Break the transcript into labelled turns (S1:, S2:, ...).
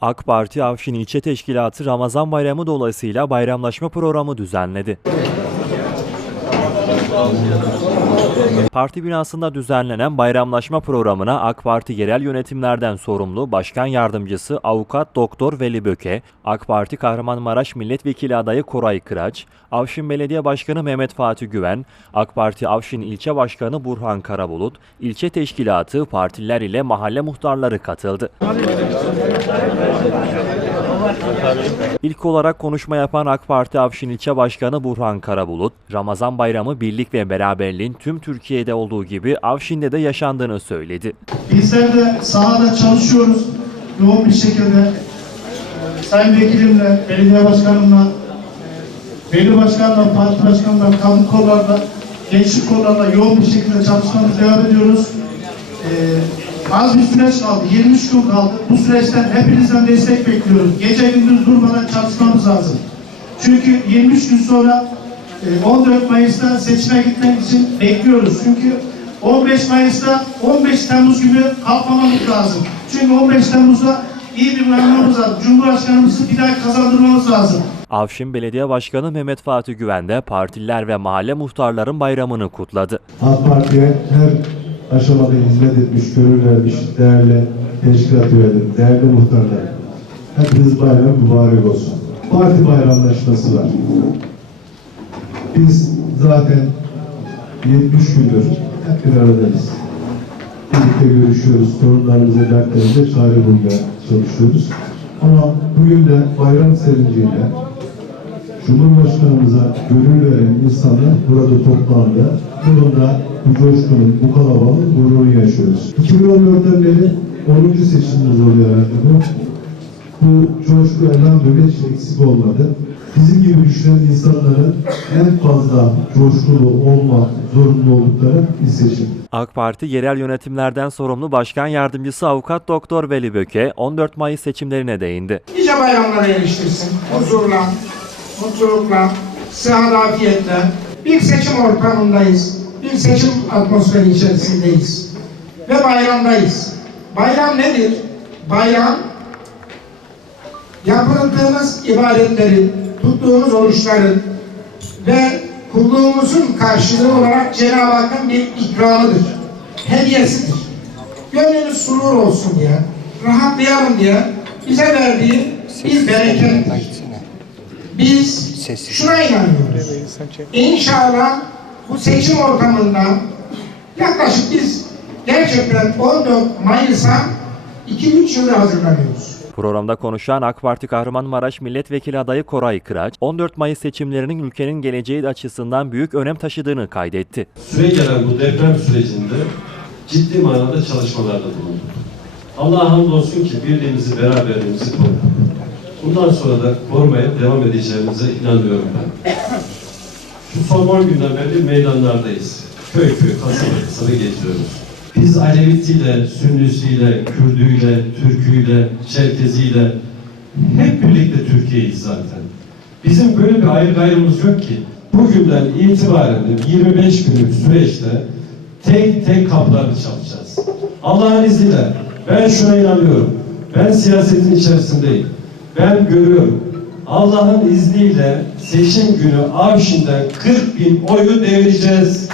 S1: AK Parti Avşin İlçe Teşkilatı Ramazan Bayramı dolayısıyla bayramlaşma programı düzenledi. Parti binasında düzenlenen bayramlaşma programına AK Parti yerel yönetimlerden sorumlu Başkan Yardımcısı Avukat Doktor Veli Böke, AK Parti Kahramanmaraş Milletvekili adayı Koray Kıraç, Avşin Belediye Başkanı Mehmet Fatih Güven, AK Parti Avşin İlçe Başkanı Burhan Karabulut, ilçe teşkilatı, partiler ile mahalle muhtarları katıldı. İlk olarak konuşma yapan AK Parti Avşin İlçe Başkanı Burhan Karabulut, Ramazan Bayramı birlik ve beraberliğin tüm Türkiye'de olduğu gibi Avşin'de de yaşandığını söyledi.
S2: Bizler de sahada çalışıyoruz. Yoğun bir şekilde e, Sayın Vekilimle, Belediye Başkanımla, Veli Başkanımla, Parti Başkanımla, kadın kollarda, gençlik kollarla yoğun bir şekilde çalışmamız devam ediyoruz. E, az bir süreç kaldı, 23 gün kaldı. Bu süreçten hepinizden destek bekliyoruz. Gece gündüz durmadan çalışmamız lazım. Çünkü 23 gün sonra e, 14 Mayıs'ta seçime gitmek için bekliyoruz. Çünkü 15 Mayıs'ta 15 Temmuz gibi kalkmamamız lazım. Çünkü 15 Temmuz'da iyi bir memnunumuz lazım. Cumhurbaşkanımızı bir daha kazandırmamız lazım.
S1: Avşin Belediye Başkanı Mehmet Fatih Güven de partililer ve mahalle muhtarların bayramını kutladı.
S3: AK Parti'ye her aşamada hizmet etmiş, gönül vermiş değerli teşkilat üyeleri, değerli muhtarlar. Hepiniz bayram mübarek olsun. Parti bayramlaşması var. Biz zaten 70 gündür hep bir aradayız. Birlikte görüşüyoruz, sorunlarımıza, dertlerimize çare bulmaya çalışıyoruz. Ama bugün de bayram sevinciyle Cumhurbaşkanımıza gönül veren insanlar burada toplandı. Bunun da bu coşkunun, bu kalabalığın gururunu yaşıyoruz. 2014'ten beri 10. seçimimiz oluyor herhalde bu. Bu coşku elhamdülillah hiç eksik olmadı. Bizim gibi düşünen insanların en fazla coşkulu olmak zorunda oldukları bir seçim.
S1: AK Parti yerel yönetimlerden sorumlu Başkan Yardımcısı Avukat Doktor Veli Böke 14 Mayıs seçimlerine değindi.
S4: Nice bayramlara eriştirsin. Huzurla, mutlulukla, sıhhat afiyetle. Bir seçim ortamındayız. Bir seçim atmosferi içerisindeyiz. Ve bayramdayız. Bayram nedir? Bayram, yapıldığımız ibadetlerin, tuttuğumuz oruçların ve kulluğumuzun karşılığı olarak Cenab-ı Hakk'ın bir ikramıdır. Hediyesidir. Gönlünüz surur olsun diye, rahatlayalım diye bize verdiği bir berekettir. Biz şuna inanıyoruz. İnşallah bu seçim ortamında yaklaşık biz gerçekten 14 Mayıs'a 2-3 yıldır hazırlanıyoruz.
S1: Programda konuşan AK Parti Kahramanmaraş Milletvekili adayı Koray Kıraç, 14 Mayıs seçimlerinin ülkenin geleceği açısından büyük önem taşıdığını kaydetti.
S5: süre gelen bu deprem sürecinde ciddi manada çalışmalarda bulunduk. Allah'a hamdolsun ki birliğimizi, beraberliğimizi koruduk. Bundan sonra da korumaya devam edeceğimize inanıyorum ben. Şu son 10 günden beri meydanlardayız. Köy köy, kasaba kasaba geziyoruz. Biz Alevisiyle, Sünnisiyle, Kürdüyle, Türküyle, Çerkeziyle hep birlikte Türkiye'yiz zaten. Bizim böyle bir ayrı gayrımız yok ki. Bugünden itibaren de 25 günlük süreçte tek tek kapılarını çalacağız. Allah'ın izniyle ben şuna inanıyorum. Ben siyasetin içerisindeyim. Ben görüyorum. Allah'ın izniyle seçim günü Avşin'den 40 bin oyu devireceğiz.